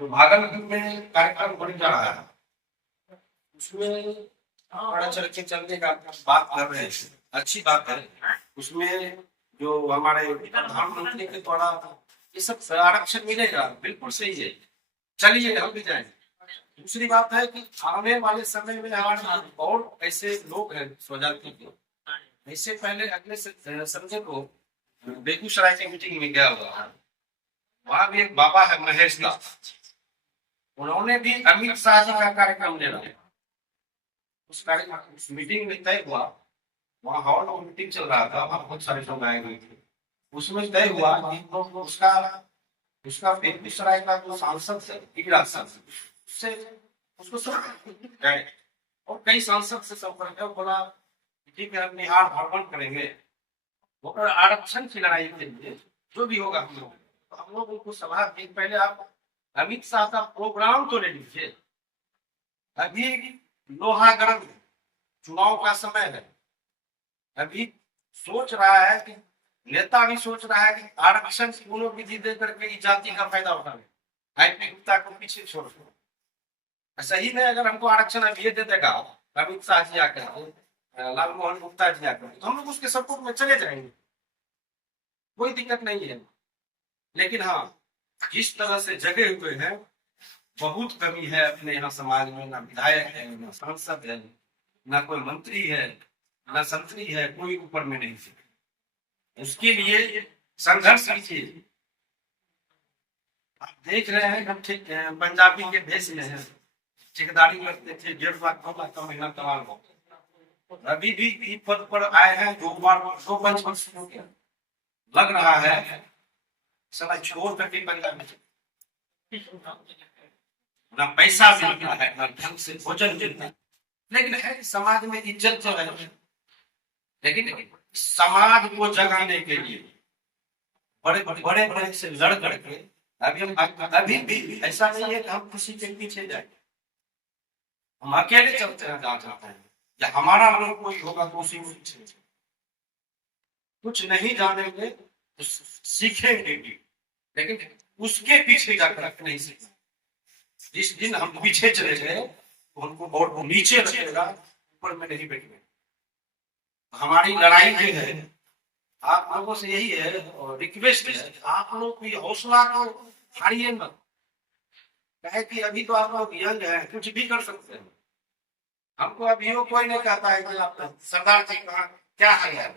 तो भागलपुर में कार्यक्रम होने जा रहा है, उसमें बड़ा चढ़ के चलने का बात कर रहे हैं, अच्छी बात है। उसमें जो हमारे प्रधानमंत्री के द्वारा ये सब आरक्षण मिलेगा, बिल्कुल सही है, चलिए हम भी जाएंगे। दूसरी बात है कि आने वाले समय में हमारे और ऐसे लोग हैं स्वजाति के, इससे पहले अगले संडे को बेगूसराय की मीटिंग में गया हुआ है, वहां भी एक बाबा है महेश दास, उन्होंने भी अमित शाह जी का कार्यक्रम ले रहा। उस कार्यक्रम उस मीटिंग में तय हुआ, वहाँ हॉल में मीटिंग चल रहा था, वहाँ बहुत सारे लोग आए हुए थे। उसमें तय हुआ कि उसका बेगूसराय का जो सांसद है इगरा सांसद, उससे उसको सब और कई सांसद से संपर्क है, बोला ठीक है हम बिहार भ्रमण करेंगे और आरक्षण की लड़ाई के लिए जो भी होगा हम लोग उनको सलाह दी, पहले आप अमित शाह का प्रोग्राम तो ले लीजिए, अभी लोहा गर्म है, चुनाव का समय है, अभी सोच रहा है कि नेता भी सोच रहा है कि आरक्षण की दोनों विधि दे करके इस जाति का फायदा उठावे, आईपी गुप्ता को पीछे छोड़ दो। सही में अगर हमको आरक्षण अभी ये दे देगा अमित शाह जी आकर, लाल मोहन गुप्ता जी आकर, तो हम लोग उसके सपोर्ट में चले जाएंगे, कोई दिक्कत नहीं है। लेकिन हाँ, जिस तरह से जगे हुए हैं, बहुत कमी है अपने यहाँ समाज में, ना विधायक है, ना सांसद है, ना कोई मंत्री है, ना संतरी है, कोई ऊपर में नहीं है। उसके लिए संघर्ष कीजिए। आप देख रहे हैं हम ठीक पंजाबी के भेष में है, ठेकेदारी करते थे, 1.5 लाख 2 लाख का महीना कमा लो, अभी भी पद पर आए हैं, 2 बार 2 पंच हो गया, लग रहा है साला छोड़ करके पंजाबी ना पैसा मिलता है, ना ढंग से भोजन मिलता है, लेकिन है समाज में इज्जत जो है। लेकिन समाज को जगाने के लिए बड़े बड़े से लड़ करके अभी भी ऐसा नहीं है कि हम किसी के पीछे जाए, हम अकेले चलते हैं जहाँ चाहते हैं, या हमारा लोग कोई होगा तो उसी में कुछ नहीं जानेंगे तो सीखेंगे भी, लेकिन उसके पीछे जाकर नहीं सीखेंगे। जिस दिन हम पीछे चले गए उनको बहुत नीचे रखेगा, ऊपर में नहीं बैठेंगे। हमारी लड़ाई जो है आप लोगों से यही है और रिक्वेस्ट है, आप लोग की हौसला को हारिए मत, कहे कि अभी तो आप लोग यंग है, कुछ भी कर सकते हैं। हमको अभी कोई नहीं कहता है कि आप सरदार जी कहा क्या है,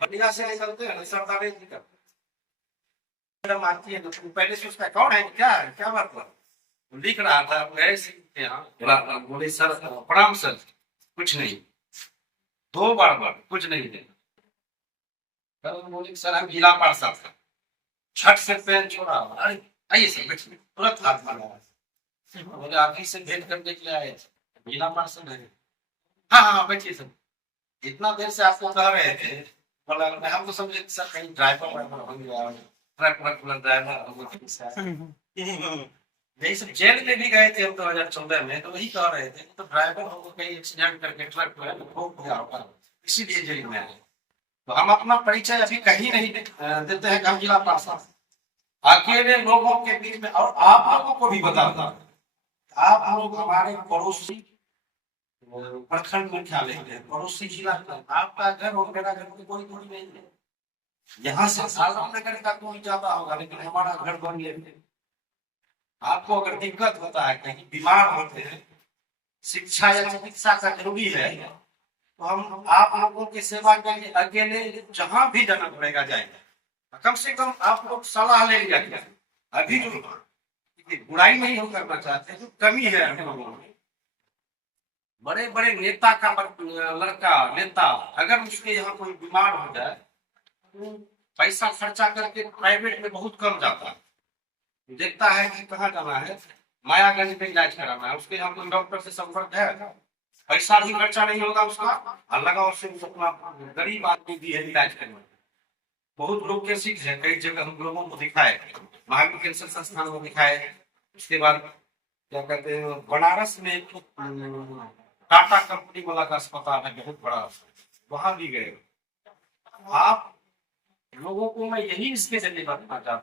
बनिया से निकलते हैं सरदार जी का मानती है, पहले से उसका कौन है क्या मतलब लिख रहा था, बोले सर प्रणाम सर, कुछ नहीं, 2 बार कुछ नहीं दे, बोले सर हम जिला पार्षद था, छठ से पेन छोड़ा, अरे आइए सर बैठिए, तुरंत हाथ मारा, बोले आप ही से भेंट करने के लिए आए, जिला पार्षद है, हाँ बैठिए सर, इतना देर से आपको कह रहे थे, बोला हम तो समझे सर कहीं ड्राइवर यही सब जेल में भी गए थे हम 2014 में, तो वही कह रहे थे तो ड्राइवर हमको कहीं एक्सीडेंट करके ट्रक ठोक दिया होगा, इसीलिए जेल में आए। तो हम अपना परिचय अभी कहीं नहीं देते हैं, हम जिला पार्षद अकेले लोगों के बीच में, और आप लोगों को भी बताता, आप लोग हमारे पड़ोसी प्रखंड मुख्यालय है, पड़ोसी जिला, आपका घर और मेरा घर में कोई दूरी नहीं है, यहाँ से सालनगर का कोई ज्यादा होगा, लेकिन हमारा घर बन गया। आपको अगर दिक्कत होता है, कहीं बीमार होते हैं, शिक्षा या चिकित्सा का जरूरी है, तो हम आप लोगों की सेवा के लिए अकेले जहां भी जाना पड़ेगा जाएंगे, कम से कम आप लोग सलाह ले लिया। अभी जो बुराई नहीं हम करना चाहते, जो कमी है हम लोगों में, बड़े बड़े नेता का लड़का नेता अगर उसके यहाँ कोई बीमार हो जाए, पैसा खर्चा करके प्राइवेट में बहुत कम जाता है, देखता है कि कहाँ जाना है, मायागंज में इलाज कराना है, उसके यहाँ कोई डॉक्टर से संपर्क है, पैसा भी खर्चा नहीं होगा उसका, लगा उससे अपना गरीब आदमी भी है इलाज करने। बहुत लोग के सीख है, कई जगह हम लोगों को दिखाए, महावीर कैंसर संस्थान को दिखाए, उसके बाद क्या कहते हैं बनारस में टाटा कंपनी वाला का अस्पताल है बहुत बड़ा, वहां भी गए। आप लोगों को मैं यही इसके जरिए बताना चाहता हूँ,